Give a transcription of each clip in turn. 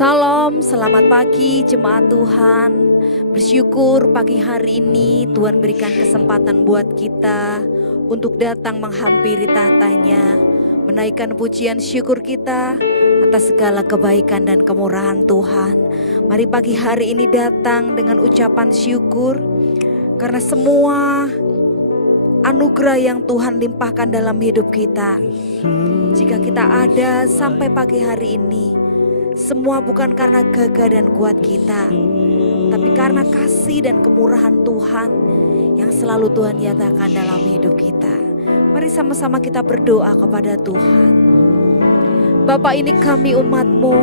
Salam, selamat pagi jemaat Tuhan. Bersyukur pagi hari ini Tuhan berikan kesempatan buat kita untuk datang menghampiri tahtanya, menaikkan pujian syukur kita atas segala kebaikan dan kemurahan Tuhan. Mari pagi hari ini datang dengan ucapan syukur karena semua anugerah yang Tuhan limpahkan dalam hidup kita. Jika kita ada sampai pagi hari ini, semua bukan karena gagah dan kuat kita, tapi karena kasih dan kemurahan Tuhan yang selalu Tuhan nyatakan dalam hidup kita. Mari sama-sama kita berdoa kepada Tuhan. Bapa, ini kami umat-Mu.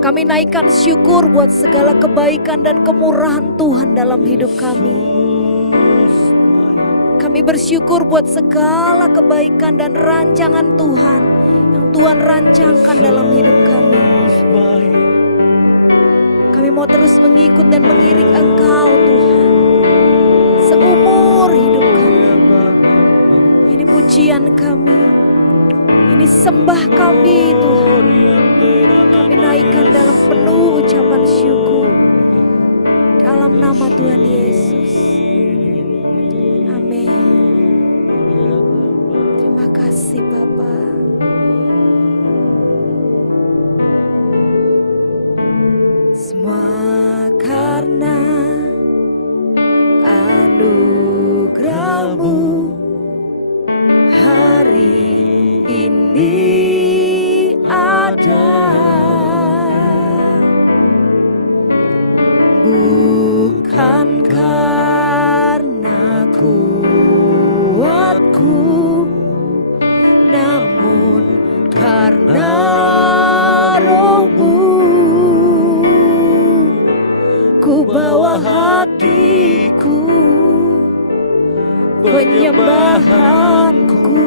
Kami naikkan syukur buat segala kebaikan dan kemurahan Tuhan dalam hidup kami. Kami bersyukur buat segala kebaikan dan rancangan Tuhan yang Tuhan rancangkan dalam hidup kami. Kami mau terus mengikut dan mengiring Engkau Tuhan seumur hidup kami. Ini pujian kami, ini sembah kami Tuhan. Kami naikkan dalam penuh ucapan syukur dalam nama Tuhan Yesus. Amin. Terima kasih Bapa. Semua karena anugerah-Mu hari ini ada, bukan karena kuatku, namun karena Roh-Mu. Ku bawa hatiku, penyembahanku,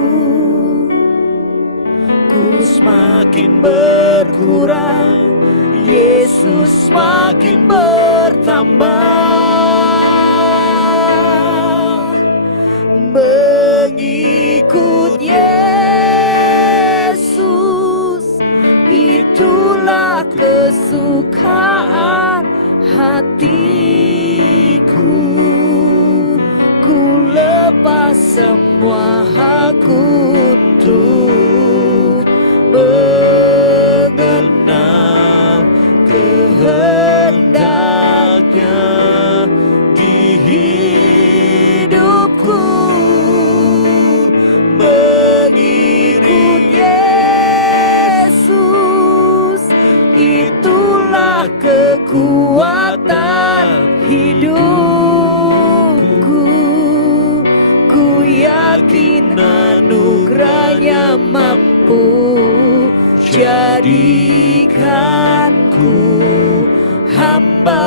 ku semakin berkurang, Yesus semakin bertambah. Mengikut Yesus, itulah kesukaan hatiku. Ku lepas semua hakku untuk mengenal kehendaknya di hidupku. Mengikut Yesus, itulah kekuatan hidupku. Ku yakin anugerahnya mampu jadikanku hamba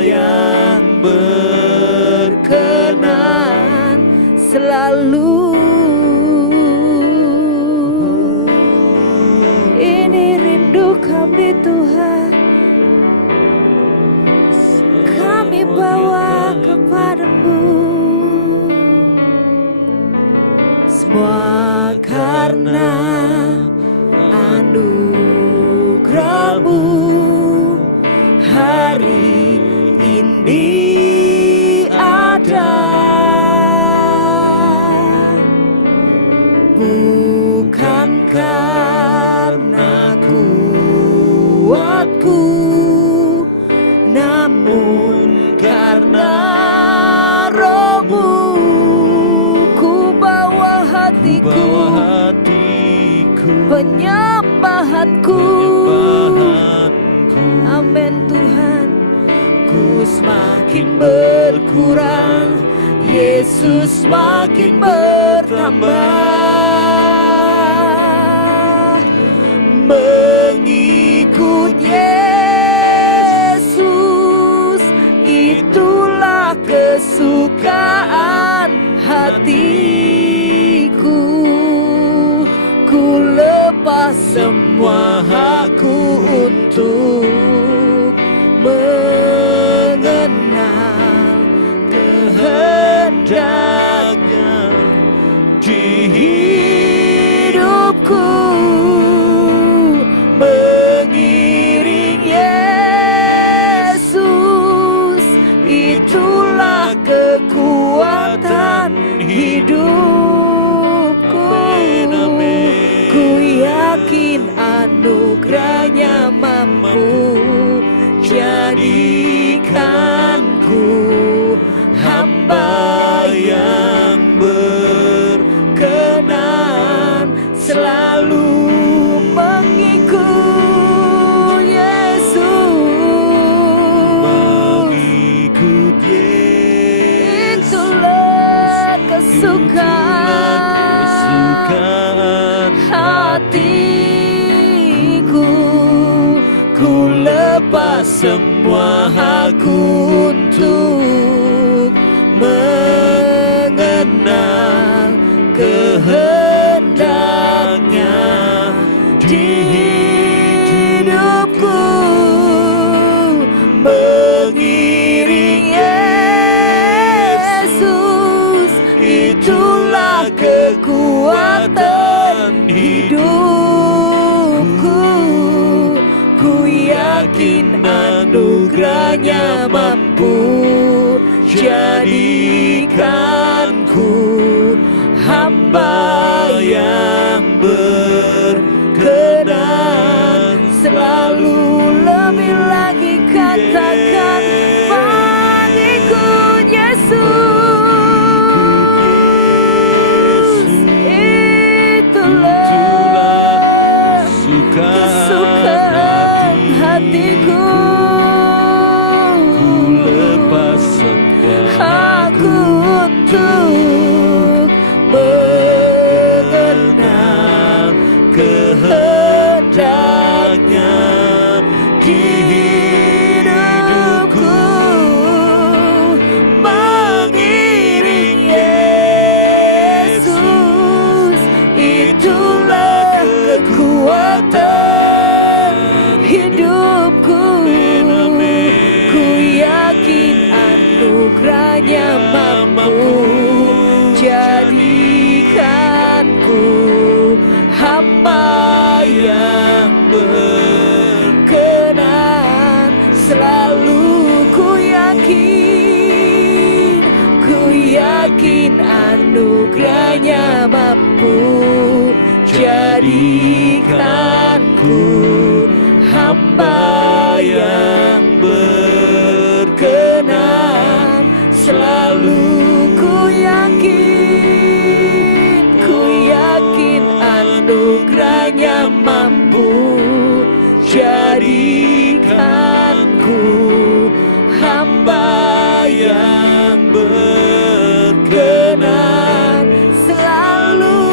yang berkenan selalu. Ini rindu kami Tuhan, kami bawa kepadamu. Semua karena anugerah-Mu hari ini ada, bukan karena kuatku, namun karena Roh-Mu. Ku bawa hatiku, penyembahanku. Amin Tuhan. Ku semakin berkurang, Yesus semakin bertambah. Mengikut Yesus, itulah kesukaan hatiku. Ku lepas semua hakku untuk mengenal kehendaknya di hidupku. hamba yang berkenan selalu mengikut Yesus. Mengikut Yesus, Itulah kesukaan hatiku. Ku lepas semua hakku untuk mengenal kehendaknya di hidupku. Mengiring Yesus, itulah kekuatan hidupku. Ku yakin anugerahnya mampu jadikanku hamba yang berkenan selalu. Lebih lagi katakan mengikut Yesus. Itulah kesukaan hatiku. ku lepas semua Aku untuk mengenal kehendaknya di hidupku. Mengiring Yesus, itulah kekuatan hidupku. Ku yakin anugerahnya mampu jadikanku hamba yang berkenan selalu. Ku yakin anugerahnya mampu jadikanku hamba yang berkenan selalu. Ku yakin anugerahnya mampu jadikanku hamba yang berkenan selalu.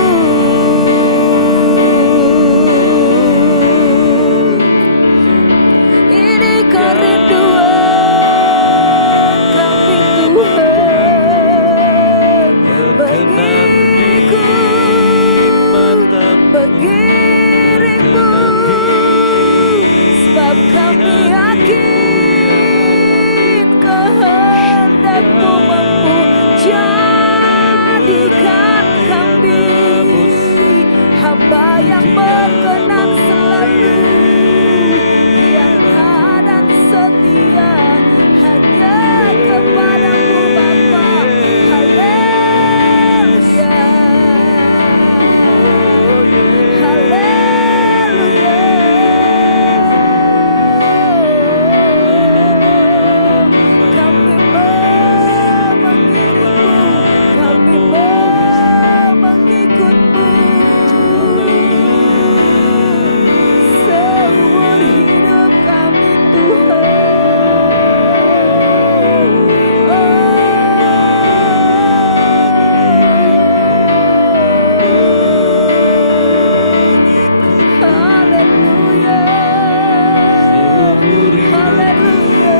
Ini kerinduan kami Tuhan, berkenan di matamu, mengiringmu, sebab kami yakin kehendakmu mampu jadikan kami hamba yang berkenan selalu, yang dan setia hanya kepadamu Bapa. Haleluya, haleluya. Kami memanggilmu, kami mengikutmu seumur hidup kami Tuhan. Haleluya, haleluya.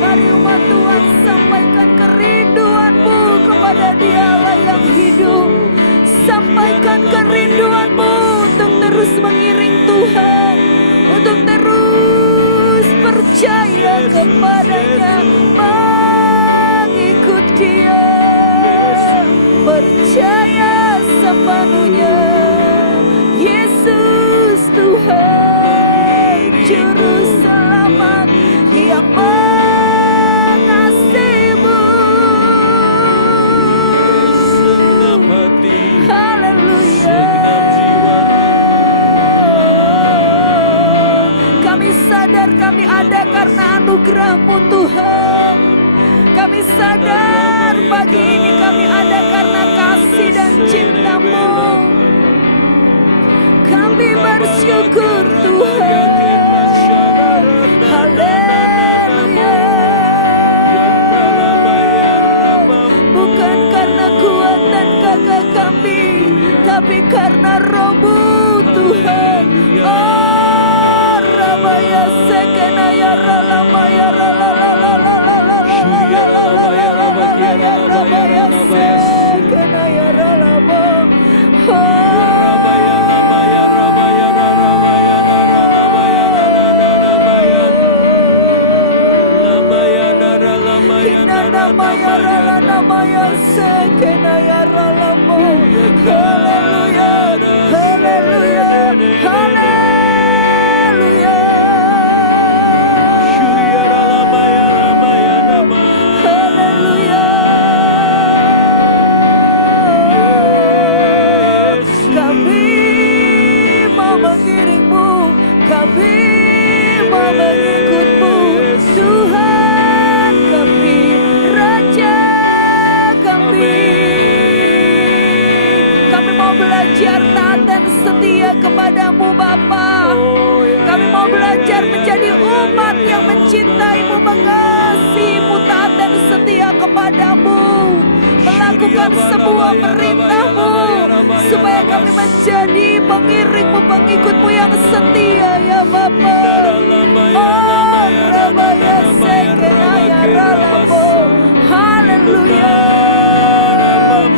Mari umat Tuhan sampaikan kerinduanmu kepada Dialah yang hidup. Sampaikan kerinduanmu untuk terus mengiring Tuhan, untuk terus percaya kepadanya, mengikut Dia, percaya sepenuhnya. Yesus Tuhan, Juru Selamat yang mengasihimu. segenap hati, Haleluya. segenap jiwa. Kami sadar kami ada karena anugerah-Mu Tuhan. Kami sadar pagi ini kami ada karena kasih dan cinta-Mu. Kami bersyukur Tuhan. Haleluya. Bukan karena kuat dan gagah kami, tapi karena Roh-Mu Tuhan. Oh, Rabaya Sekenaya Ralamaya Rabaya Sekenaya Ralama. Namaya Sekenaya Ralama. Haleluya, haleluya, haleluya. Haleluya. Kami mau mengiringmu, kami mau mengikutmu, Tuhan kami, Raja kami. Kami mau belajar taat dan setia kepadamu Bapa. Kami mau belajar menjadi umat yang mencintai-Mu, mengasihi-Mu, taat dan setia kepadamu, melakukan semua perintah-Mu, supaya kami menjadi pengiring-Mu, pengikut-Mu yang setia ya Bapa. Oh, Rabaya Sekenaya Ralamo. Haleluya.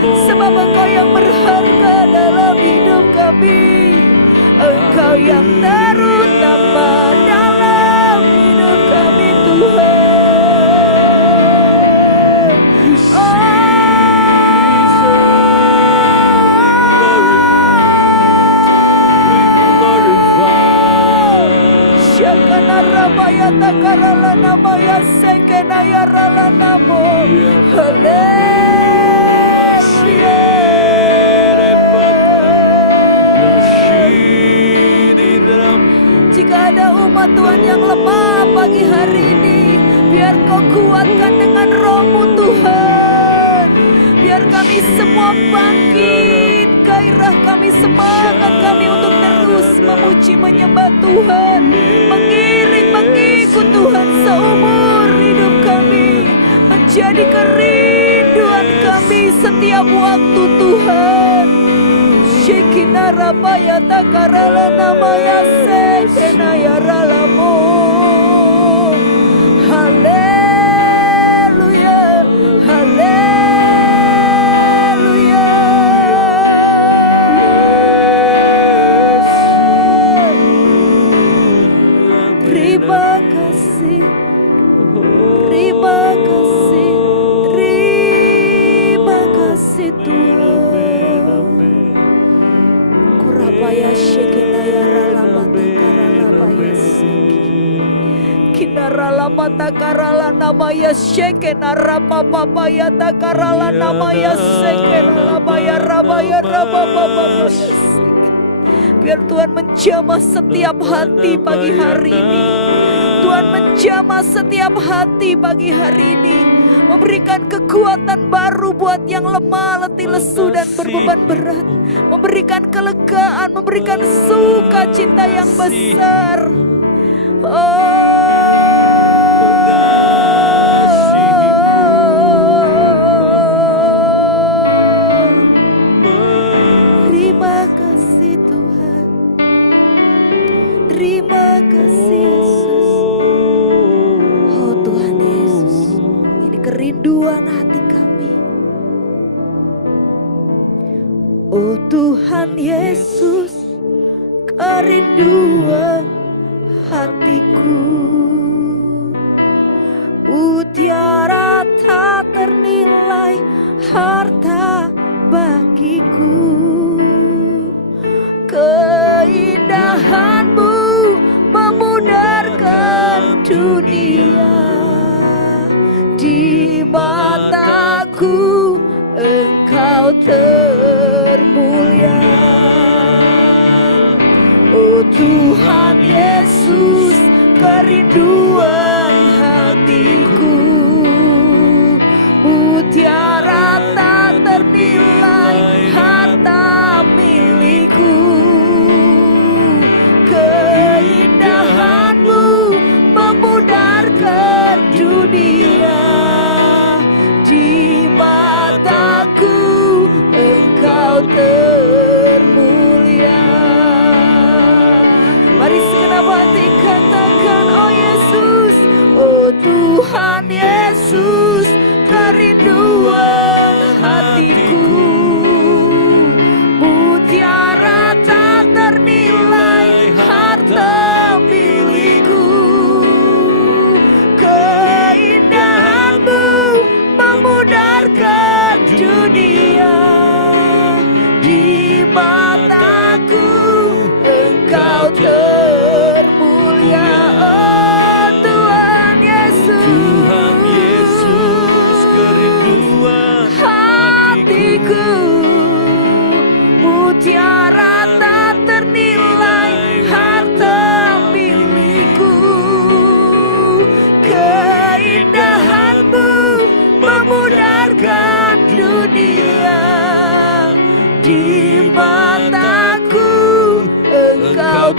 Sebab Engkau yang berharga dalam hidup kami, Engkau yang terutama dalam hidup kami Tuhan. Rabaya takarala namaya sekenaya rala namo. Haleluya. Jika ada umat Tuhan yang lemah pagi hari ini, biar Kau kuatkan dengan Roh-Mu Tuhan. Biar kami semua bangkit, gairah kami, semangat kami untuk terus memuji menyembah Tuhan, mengiring mengikut Tuhan seumur hidup kami, menjadi kerinduan kami setiap waktu Tuhan. Shekina Rabaya takarala namaya sekenaya ralamo. Haleluya, haleluya. Terima kasih, terima kasih, terima kasih Tuhan. Kurabaya shekenaya ralamata karalabaya seki. Kinaralamata karala namaya shekenara papapaya takarala namaya sekenalabaya rabaya rabababaya seki. Biar Tuhan menjamah setiap hati pagi hari ini. Tuhan menjamah setiap hati pagi hari ini, memberikan kekuatan baru buat yang lemah, letih, lesu, dan berbeban berat, memberikan kelegaan, memberikan sukacita yang besar. Terima kasih Tuhan, terima kasih Yesus. Oh Tuhan Yesus, ini kerinduan hati kami. Oh Tuhan Yesus, kerinduan hatiku, mutiara tak ternilai, harta bagiku. Keindahan-Mu memudarkan dunia, di mataku Engkau termulia. Oh Tuhan Yesus, kerinduan hatiku,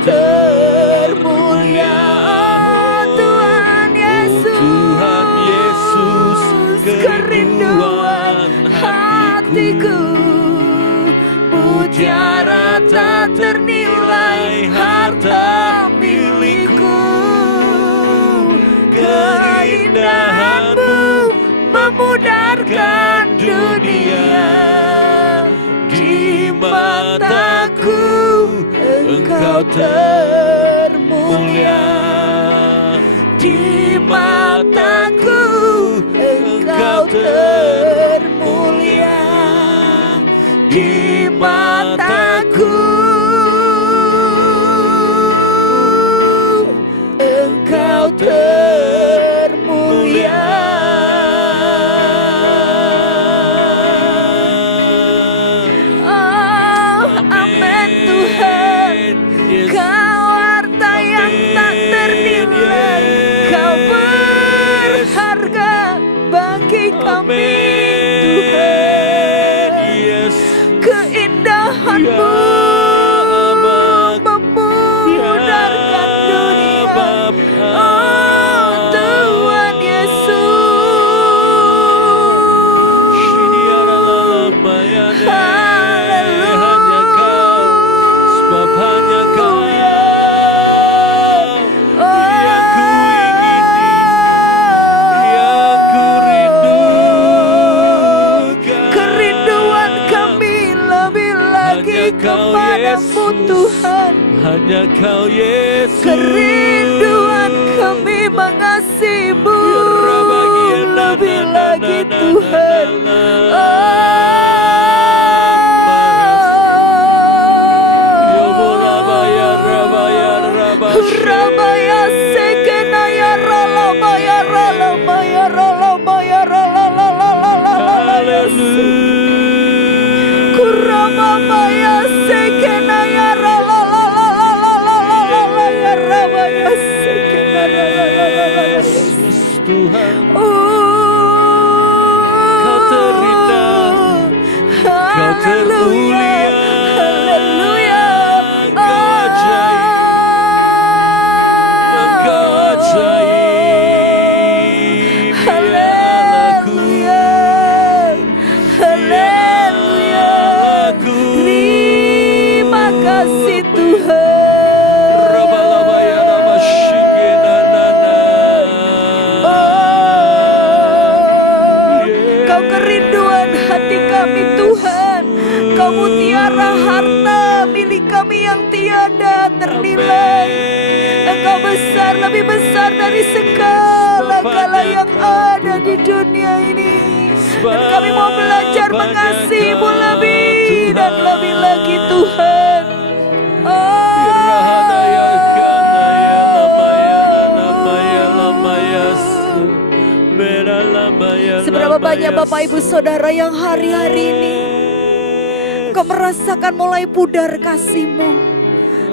termulia. Oh Tuhan Yesus, Tuhan Yesus, kerinduan hatiku, mutiara tak ternilai harta milikku. Keindahanmu memudarkan dunia. Di mataku Engkau termulia. Di mataku Engkau termulia. Di mataku Engkau termulia. Oh, amin Tuhan. Kau harta yang tak ternilai. Kau berharga bagi kami Tuhan. Keindahanmu memudarkan dunia. Oh Tuhan Yesus, haleluya. Sebab hanya Kau yang ku ingini, yang ku rindukan. Kerinduan kami lebih lagi kepadamu Tuhan. Hanya Kau Yesus. Kerinduan kami mengasihimu lebih lagi Tuhan. Rabaya sekena ya ralabaya ralamaya ralamaya ralalalalalala. Kuramamaya sekena ya ralalalalalala ya rabaya sekena ralalalalalala. Yesus Tuhan, Kau terindah, Kau termulia, haleluya, Engkau ajaib, Engkau ajaib, haleluya, haleluya. Terima kasih Tuhan. Rabalabaya ramashikenanana. Kau kerinduan hati kami Tuhan. Kau mutiara harta milik kami yang tiada ternilai. Engkau besar, lebih besar dari segala-gala yang ada di dunia ini. Dan kami mau belajar mengasihimu lebih dan lebih lagi Tuhan. Seberapa banyak Bapak Ibu Saudara yang hari-hari ini Engkau merasakan mulai pudar kasih-Mu.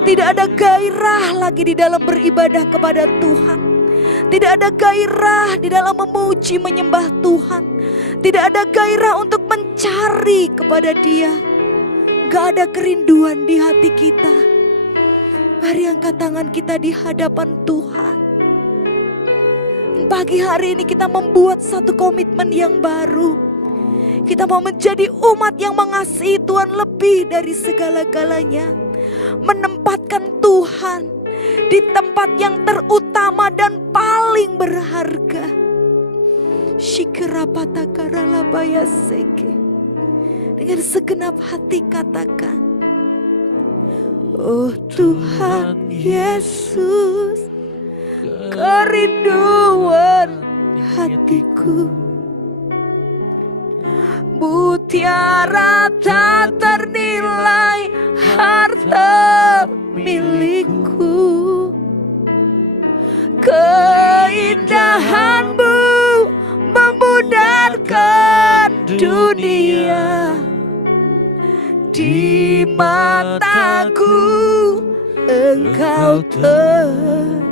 Tidak ada gairah lagi di dalam beribadah kepada Tuhan. Tidak ada gairah di dalam memuji menyembah Tuhan. Tidak ada gairah untuk mencari kepada Dia. Gak ada kerinduan di hati kita. Mari angkat tangan kita di hadapan Tuhan. Pagi hari ini kita membuat satu komitmen yang baru. Kita mau menjadi umat yang mengasihi Tuhan lebih dari segala-galanya. Menempatkan Tuhan di tempat yang terutama dan paling berharga. Shikerapatakaralayaseke. Dengan segenap hati katakan, oh Tuhan Yesus, kerinduan hatiku. Mutiara tak ternilai harta milikku. Keindahanmu memudarkan dunia. Di mataku Engkau termulia.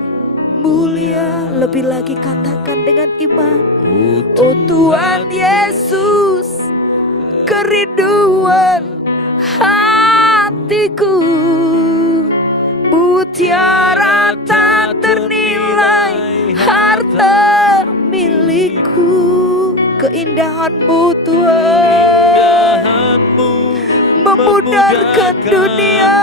Lebih lagi katakan dengan iman, oh Tuhan Yesus, kerinduan hatiku. mutiara tak ternilai, harta milikku. Keindahan-Mu Tuhan Keindahan-Mu memudarkan dunia.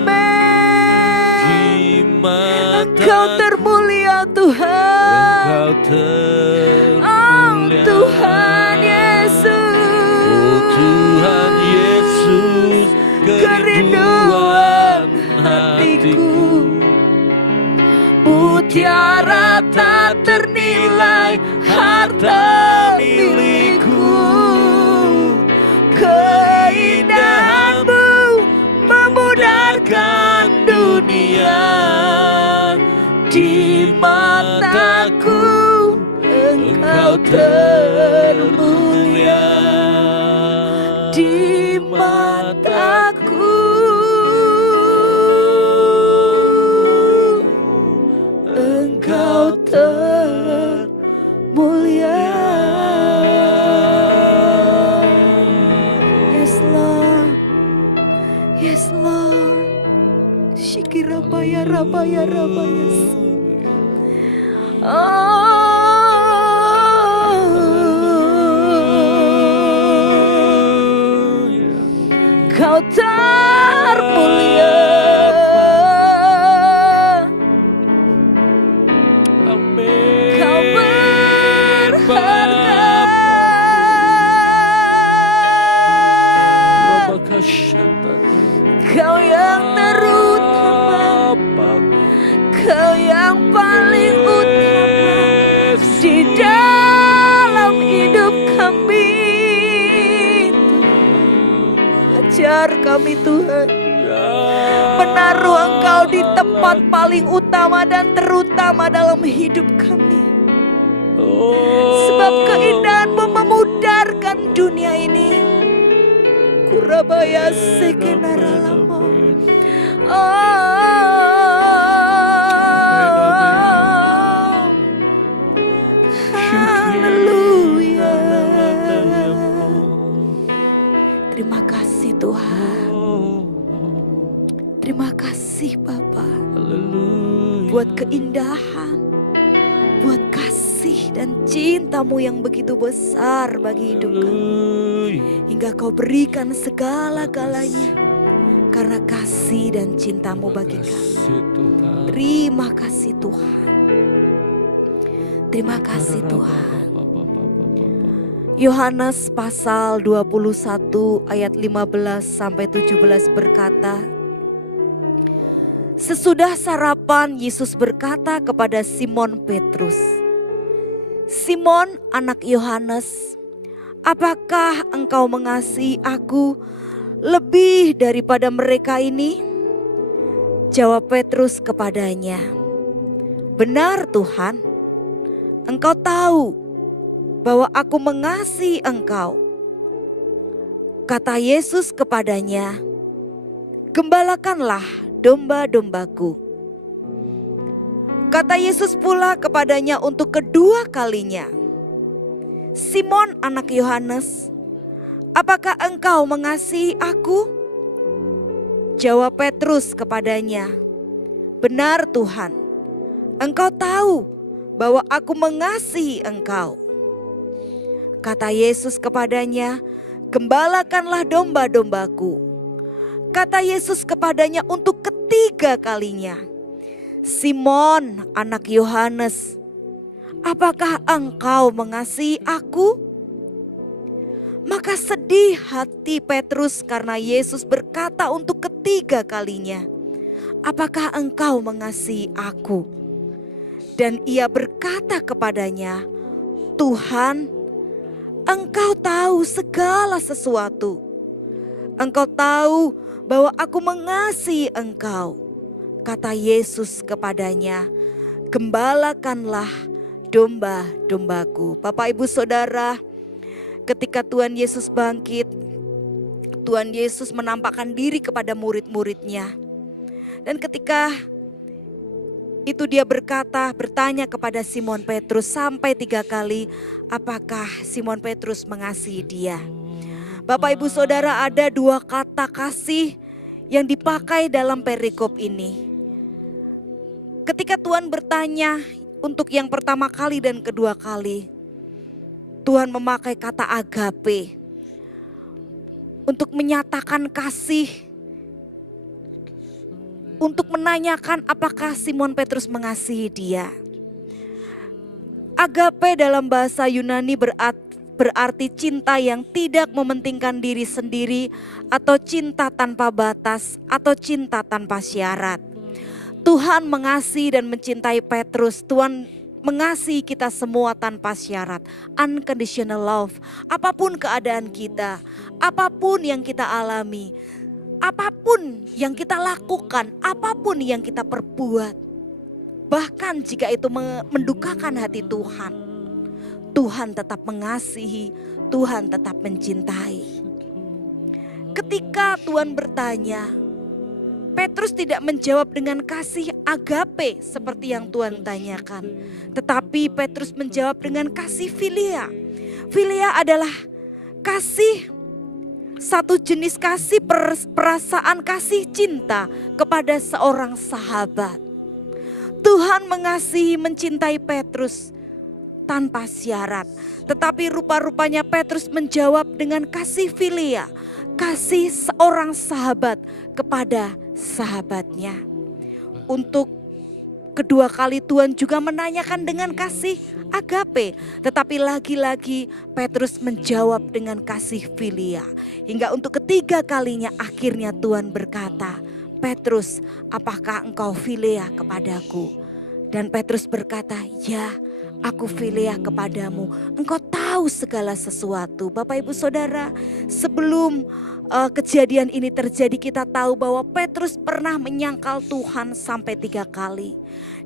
Amin. Di mata Engkau termulia Tuhan. Engkau Oh termulia. Tuhan Yesus. Oh Tuhan Yesus, kerinduan hatiku. Mutiara tak ternilai, harta milikku. Keindahan-Mu memudarkan dunia. Di mataku Engkau termulia. Di mataku Engkau termulia. Yes Lord, yes Lord. Shikirabaya rabaya rabaya. Kau termulia. Amin. Kau berharga. Kau yang terutama. Kau yang paling utama di dalam hidup kami. Ajar kami Tuhan menaruh Engkau di tempat paling utama dan terutama dalam hidup kami. Sebab keindahan-Mu memudarkan dunia ini. Kurabaya sekenaralamo. Haleluya. Terima kasih Tuhan. Terima kasih Bapa buat keindahan, buat kasih dan cinta-Mu yang begitu besar bagi hidup kami. Hingga Kau berikan segala-galanya karena kasih dan cinta-Mu bagi kami. Terima kasih Tuhan. Terima kasih Tuhan. Yohanes pasal 21 ayat 15 sampai 17 berkata, sesudah sarapan Yesus berkata kepada Simon Petrus, Simon anak Yohanes, apakah engkau mengasihi aku lebih daripada mereka ini? Jawab Petrus kepadanya, benar Tuhan, Engkau tahu bahwa aku mengasihi Engkau. Kata Yesus kepadanya, gembalakanlah domba-dombaku. Kata Yesus pula kepadanya untuk kedua kalinya, Simon anak Yohanes, apakah engkau mengasihi aku? Jawab Petrus kepadanya, benar Tuhan, Engkau tahu bahwa aku mengasihi Engkau. Kata Yesus kepadanya, gembalakanlah domba-dombaku. Kata Yesus kepadanya untuk ketiga kalinya, Simon anak Yohanes, apakah engkau mengasihi aku? Maka sedih hati Petrus karena Yesus berkata untuk ketiga kalinya, apakah engkau mengasihi aku? Dan ia berkata kepadanya, Tuhan, Engkau tahu segala sesuatu. Engkau tahu bahwa aku mengasihi Engkau. Kata Yesus kepadanya, gembalakanlah domba-dombaku. Bapak Ibu Saudara, ketika Tuhan Yesus bangkit, Tuhan Yesus menampakkan diri kepada murid-muridnya. Dan ketika itu dia bertanya kepada Simon Petrus sampai 3 kali, apakah Simon Petrus mengasihi dia? Bapak Ibu Saudara, ada 2 kata kasih yang dipakai dalam perikop ini. Ketika Tuhan bertanya untuk yang pertama kali dan kedua kali, Tuhan memakai kata agape untuk menyatakan kasih, untuk menanyakan apakah Simon Petrus mengasihi dia. Agape dalam bahasa Yunani berarti cinta yang tidak mementingkan diri sendiri, atau cinta tanpa batas, atau cinta tanpa syarat. Tuhan mengasihi dan mencintai Petrus. Tuhan mengasihi kita semua tanpa syarat. Unconditional love. Apapun keadaan kita, apapun yang kita alami, apapun yang kita lakukan, apapun yang kita perbuat, bahkan jika itu mendukakan hati Tuhan, Tuhan tetap mengasihi, Tuhan tetap mencintai. Ketika Tuhan bertanya, Petrus tidak menjawab dengan kasih agape seperti yang Tuhan tanyakan. Tetapi Petrus menjawab dengan kasih philia. Philia adalah kasih, satu jenis kasih, perasaan kasih cinta kepada seorang sahabat. Tuhan mengasihi, mencintai Petrus tanpa syarat. Tetapi rupa-rupanya Petrus menjawab dengan kasih philia, kasih seorang sahabat kepada sahabatnya. Untuk kedua kali Tuhan juga menanyakan dengan kasih agape, tetapi lagi-lagi Petrus menjawab dengan kasih philia. Hingga untuk ketiga kalinya akhirnya Tuhan berkata, Petrus, apakah engkau philia kepadaku? Dan Petrus berkata, ya, aku philia kepadamu. Engkau tahu segala sesuatu. Bapak Ibu Saudara, sebelum kejadian ini terjadi, kita tahu bahwa Petrus pernah menyangkal Tuhan sampai 3 kali.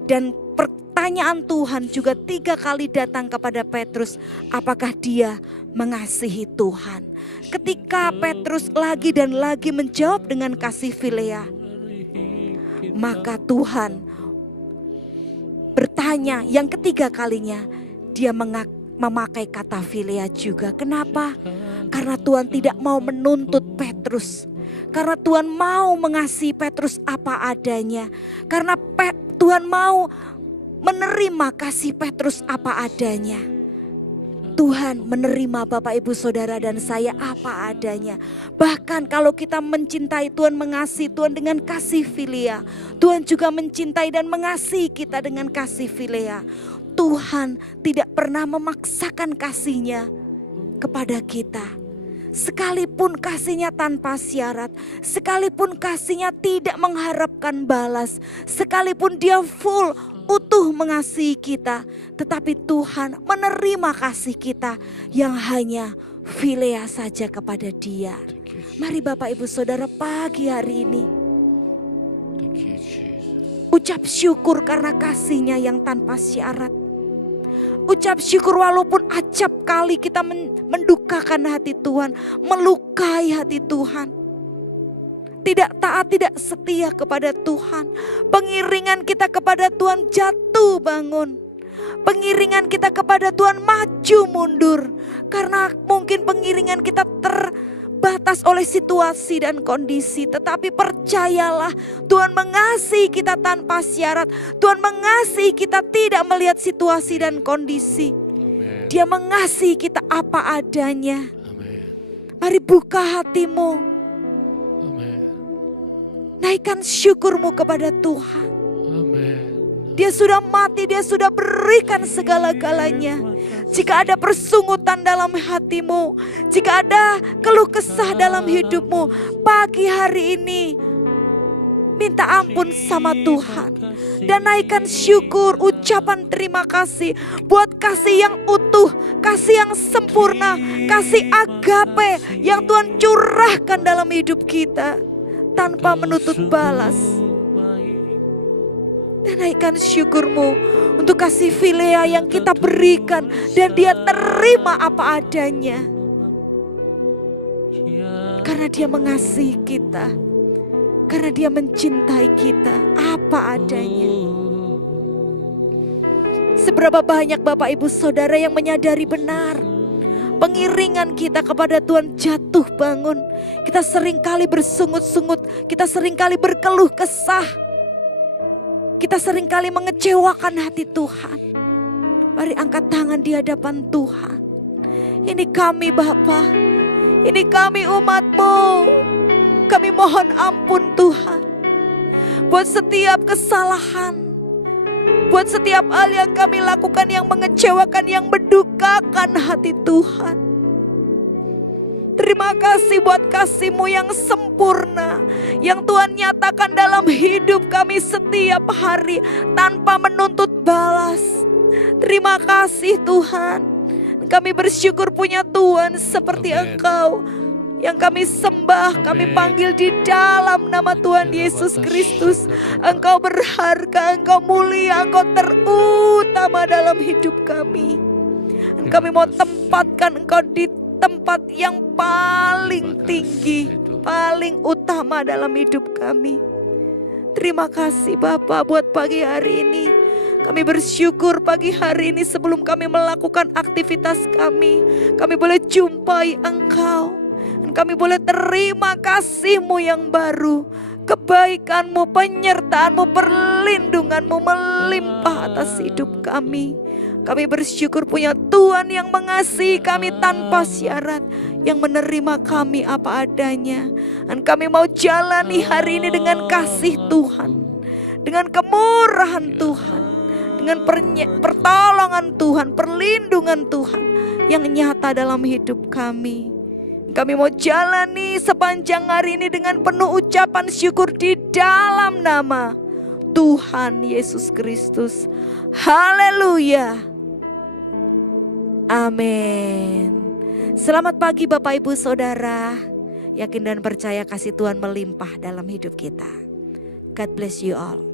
Dan pertanyaan Tuhan juga 3 kali datang kepada Petrus, apakah dia mengasihi Tuhan? Ketika Petrus lagi dan lagi menjawab dengan kasih philia, maka Tuhan bertanya yang ketiga kalinya, dia memakai kata philia juga. Kenapa? Karena Tuhan tidak mau menuntut Petrus. Karena Tuhan mau mengasihi Petrus apa adanya. Karena Tuhan mau menerima kasih Petrus apa adanya. Tuhan menerima Bapak Ibu Saudara dan saya apa adanya. Bahkan kalau kita mencintai Tuhan, mengasihi Tuhan dengan kasih philia, Tuhan juga mencintai dan mengasihi kita dengan kasih philia. Tuhan tidak pernah memaksakan kasih-Nya kepada kita. Sekalipun kasih-Nya tanpa syarat, sekalipun kasih-Nya tidak mengharapkan balas, sekalipun Dia full, utuh mengasihi kita, tetapi Tuhan menerima kasih kita yang hanya philia saja kepada Dia. Mari Bapak Ibu Saudara, pagi hari ini ucap syukur karena kasih-Nya yang tanpa syarat. Ucap syukur walaupun acap kali kita mendukakan hati Tuhan, melukai hati Tuhan. Tidak taat, tidak setia kepada Tuhan. Pengiringan kita kepada Tuhan jatuh bangun. Pengiringan kita kepada Tuhan maju mundur. Karena mungkin pengiringan kita terbatas oleh situasi dan kondisi. Tetapi percayalah, Tuhan mengasihi kita tanpa syarat. Tuhan mengasihi kita tidak melihat situasi dan kondisi. Dia mengasihi kita apa adanya. Mari buka hatimu. Naikkan syukurmu kepada Tuhan. Dia sudah mati, Dia sudah berikan segala-galanya. Jika ada persungutan dalam hatimu, jika ada keluh kesah dalam hidupmu, pagi hari ini minta ampun sama Tuhan. Dan naikkan syukur, ucapan terima kasih buat kasih yang utuh, kasih yang sempurna, kasih agape yang Tuhan curahkan dalam hidup kita tanpa menuntut balas. Dan naikkan syukurmu untuk kasih philia yang kita berikan dan Dia terima apa adanya. Karena Dia mengasihi kita, karena Dia mencintai kita apa adanya. Seberapa banyak Bapak Ibu Saudara yang menyadari benar pengiringan kita kepada Tuhan jatuh bangun. Kita seringkali bersungut-sungut, kita seringkali berkeluh kesah. Kita seringkali mengecewakan hati Tuhan. Mari angkat tangan di hadapan Tuhan. Ini kami Bapa, ini kami umat-Mu. Kami mohon ampun Tuhan. Buat setiap kesalahan, buat setiap hal yang kami lakukan yang mengecewakan, yang mendukakan hati Tuhan. Terima kasih buat kasih-Mu yang sempurna, yang Tuhan nyatakan dalam hidup kami setiap hari tanpa menuntut balas. Terima kasih Tuhan. Kami bersyukur punya Tuhan seperti Amen. Engkau, yang kami sembah, kami Amen. panggil di dalam nama Tuhan Yesus Kristus. Engkau berharga, Engkau mulia, Engkau terutama dalam hidup kami. Dan kami mau tempatkan Engkau di tempat yang paling tinggi, paling utama dalam hidup kami. Terima kasih Bapa buat pagi hari ini. Kami bersyukur pagi hari ini sebelum kami melakukan aktivitas kami boleh jumpai Engkau. Dan kami boleh terima kasih-Mu yang baru, kebaikan-Mu, penyertaan-Mu, perlindungan-Mu melimpah atas hidup kami. Kami bersyukur punya Tuhan yang mengasihi kami tanpa syarat, yang menerima kami apa adanya. Dan kami mau jalani hari ini dengan kasih Tuhan, dengan kemurahan Tuhan, dengan pertolongan Tuhan, perlindungan Tuhan yang nyata dalam hidup kami. Kami mau jalani sepanjang hari ini dengan penuh ucapan syukur di dalam nama Tuhan Yesus Kristus. Haleluya. Amin. Selamat pagi Bapak Ibu Saudara. Yakin dan percaya kasih Tuhan melimpah dalam hidup kita. God bless you all.